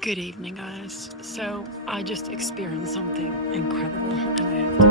Good evening, guys. So, I just experienced something incredible, and I have to go.